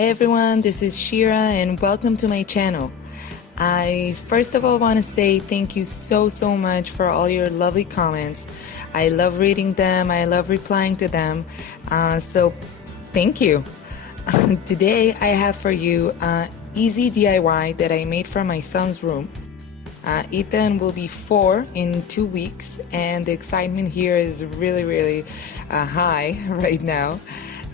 Hey everyone, this is Shira and welcome to my channel. I first of all want to say thank you so much for all your lovely comments. I love reading them, I love replying to them, so thank you. Today I have for you easy DIY that I made for my son's room. Ethan will be 4 in 2 weeks and the excitement here is really high right now.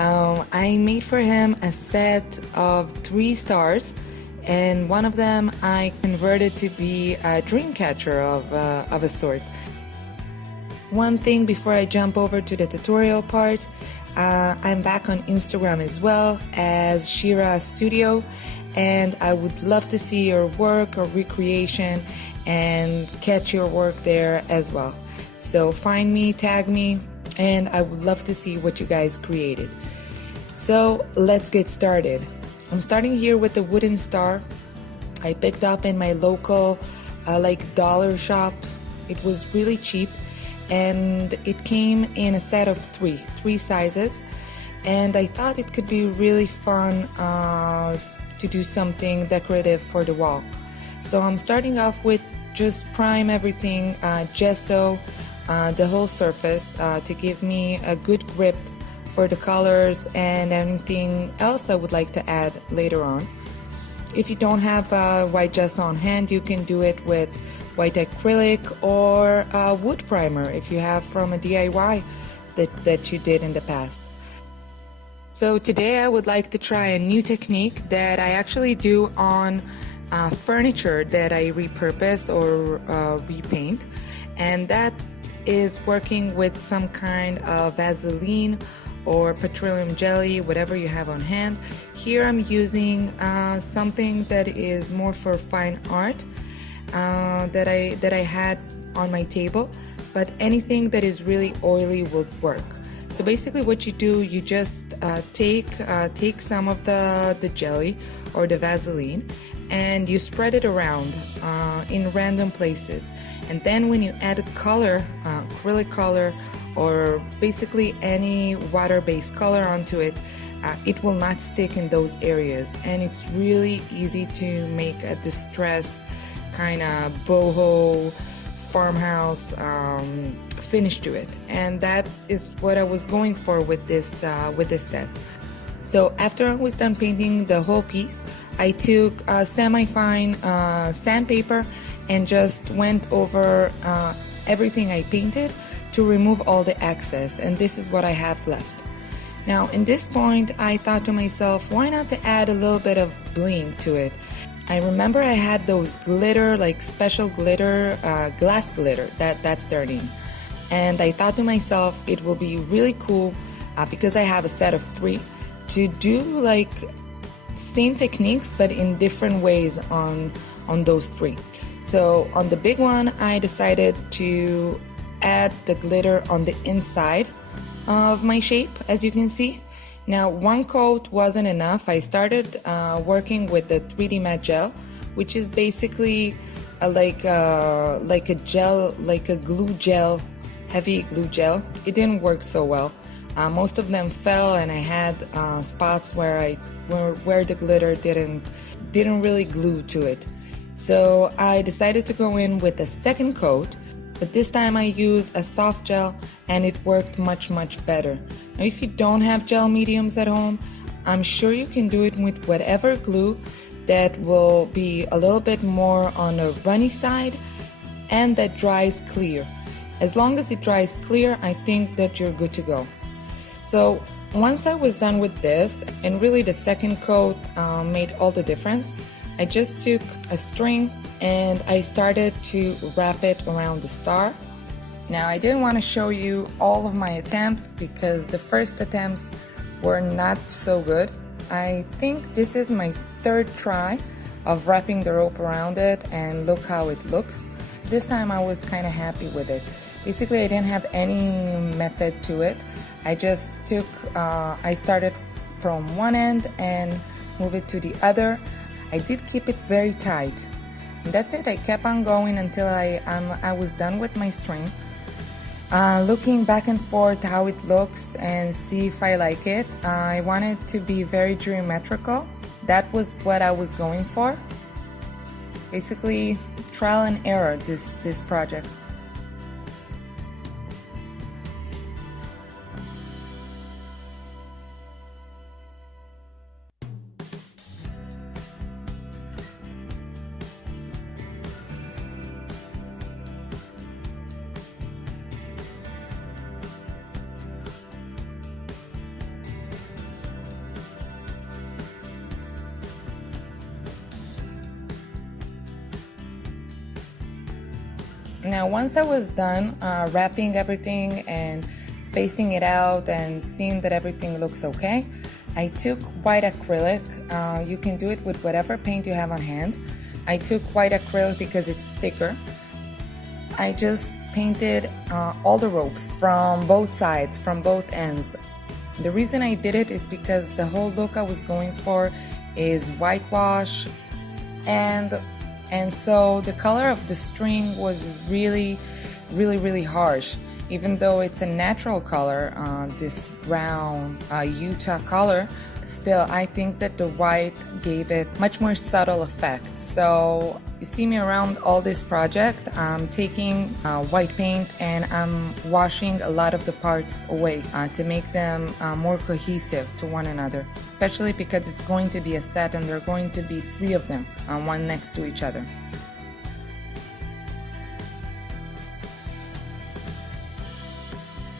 I made for him a set of 3 stars, and one of them I converted to be a dream catcher of a sort. One thing before I jump over to the tutorial part, I'm back on Instagram as well as Shira Studio, and I would love to see your work or recreation and catch your work there as well. So find me, tag me, and I would love to see what you guys created. So let's get started. I'm starting here with the wooden star I picked up in my local dollar shop. It was really cheap and it came in a set of three sizes, and I thought it could be really fun to do something decorative for the wall. So I'm starting off with just prime everything, gesso, the whole surface to give me a good grip for the colors and anything else I would like to add later on. If you don't have white gesso on hand, you can do it with white acrylic or wood primer if you have from a DIY that you did in the past. So today I would like to try a new technique that I actually do on furniture that I repurpose or repaint, and that is working with some kind of Vaseline or petroleum jelly, whatever you have on hand. Here I'm using something that is more for fine art that I had on my table, but anything that is really oily will work. So basically what you do, you just take some of the jelly or the Vaseline and you spread it around in random places, and then when you add color, acrylic color or basically any water-based color onto it, it will not stick in those areas, and it's really easy to make a distress kind of boho farmhouse finish to it, and that is what I was going for with this set. So after I was done painting the whole piece, I took semi-fine sandpaper and just went over everything I painted to remove all the excess, and this is what I have left. Now in this point I thought to myself, why not to add a little bit of bling to it. I remember I had those glitter, like special glitter, glass glitter, that's their name, and I thought to myself it will be really cool because I have a set of 3 to do like same techniques but in different ways on those 3. So on the big one I decided to add the glitter on the inside of my shape, as you can see. Now 1 coat wasn't enough. I started working with the 3D matte gel, which is basically like a gel, like a glue gel, heavy glue gel. It didn't work so well. Most of them fell, and I had spots where the glitter didn't really glue to it. So I decided to go in with a 2nd coat, but this time I used a soft gel and it worked much better. Now if you don't have gel mediums at home, I'm sure you can do it with whatever glue that will be a little bit more on the runny side and that dries clear. As long as it dries clear, I think that you're good to go. So once I was done with this, and really the 2nd coat made all the difference, I just took a string and I started to wrap it around the star. Now I didn't want to show you all of my attempts because the first attempts were not so good. I think this is my 3rd try of wrapping the rope around it, and look how it looks. This time I was kind of happy with it. Basically I didn't have any method to it. I just took, I started from one end and moved it to the other. I did keep it very tight. And that's it. I kept on going until I was done with my string. Looking back and forth how it looks and see if I like it. I want it to be very geometrical. That was what I was going for. Basically, trial and error, this project. Now, once I was done wrapping everything and spacing it out and seeing that everything looks okay, I took white acrylic. You can do it with whatever paint you have on hand. I took white acrylic because it's thicker. I just painted all the ropes from both sides, from both ends. The reason I did it is because the whole look I was going for is whitewash, and so the color of the string was really harsh. Even though it's a natural color, this brown Utah color, still I think that the white gave it much more subtle effect. So you see me around all this project, I'm taking white paint and I'm washing a lot of the parts away to make them more cohesive to one another, especially because it's going to be a set and there are going to be 3 of them, one next to each other.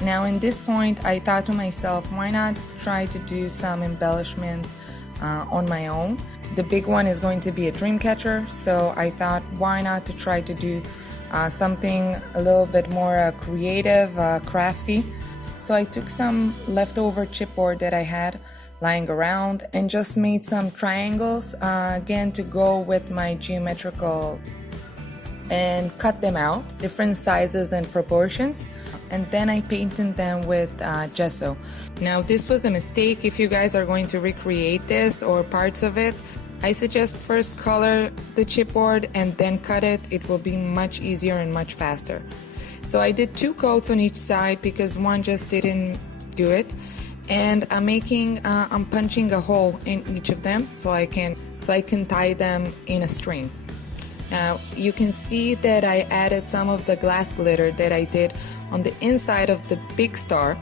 Now in this point, I thought to myself, why not try to do some embellishment on my own? The big one is going to be a dream catcher, so I thought, why not to try to do something a little bit more creative, crafty. So I took some leftover chipboard that I had lying around and just made some triangles, again to go with my geometrical, and cut them out, different sizes and proportions, and then I painted them with gesso. Now this was a mistake. If you guys are going to recreate this or parts of it, I suggest first color the chipboard and then cut it. It will be much easier and much faster. So I did 2 coats on each side because one just didn't do it, and I'm punching a hole in each of them so I can tie them in a string. Now you can see that I added some of the glass glitter that I did on the inside of the big star,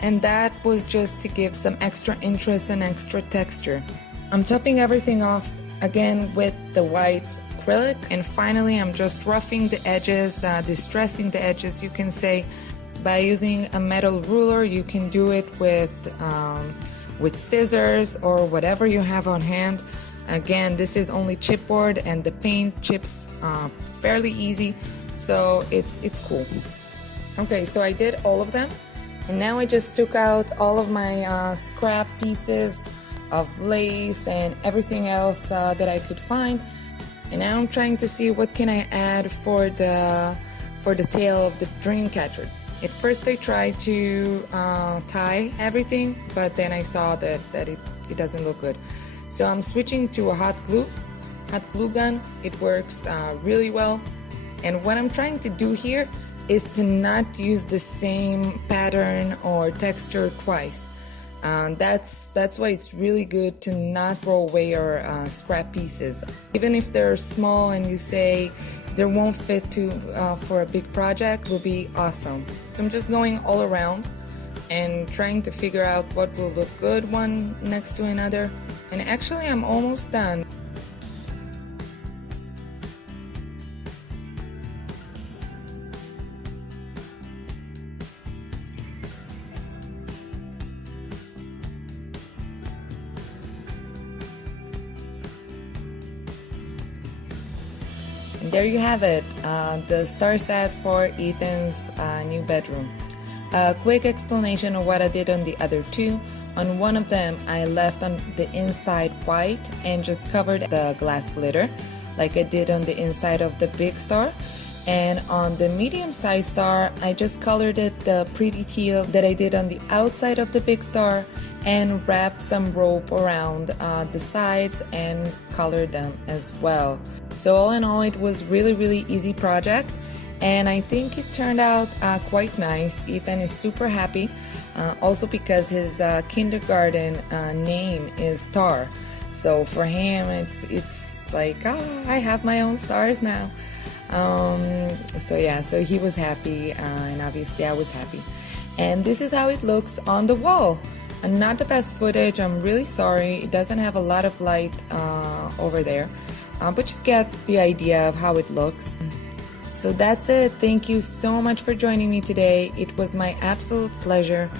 and that was just to give some extra interest and extra texture. I'm topping everything off again with the white acrylic, and finally I'm just roughing the edges, distressing the edges, you can say, by using a metal ruler. You can do it with scissors or whatever you have on hand. Again, this is only chipboard and the paint chips fairly easy, so it's cool. Okay, so I did all of them, and now I just took out all of my scrap pieces of lace and everything else that I could find, and now I'm trying to see what can I add for the tail of the dream catcher. At first I tried to tie everything, but then I saw that it doesn't look good. So I'm switching to a hot glue gun. It works really well. And what I'm trying to do here is to not use the same pattern or texture twice. That's why it's really good to not throw away your scrap pieces. Even if they're small and you say they won't fit for a big project, will be awesome. I'm just going all around and trying to figure out what will look good one next to another. And actually I'm almost done. And there you have it, the star set for Ethan's new bedroom. A quick explanation of what I did on the other 2. On one of them, I left on the inside white and just covered the glass glitter, like I did on the inside of the big star. And on the medium-sized star, I just colored it the pretty teal that I did on the outside of the big star and wrapped some rope around the sides and colored them as well. So all in all, it was really easy project. and I think it turned out quite nice. Ethan is super happy, also because his kindergarten name is Star. So for him, it's like, oh, I have my own stars now. So yeah, so he was happy, and obviously I was happy. And this is how it looks on the wall. And not the best footage, I'm really sorry. It doesn't have a lot of light over there, but you get the idea of how it looks. So that's it. Thank you so much for joining me today. It was my absolute pleasure.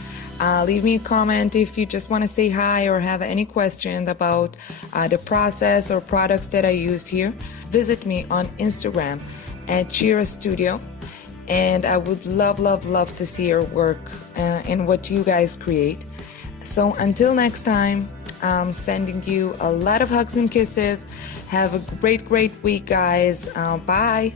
Leave me a comment if you just want to say hi or have any questions about the process or products that I used here. Visit me on Instagram at Shira Studio, and I would love to see your work and what you guys create. So until next time, I'm sending you a lot of hugs and kisses. Have a great week, guys. Bye.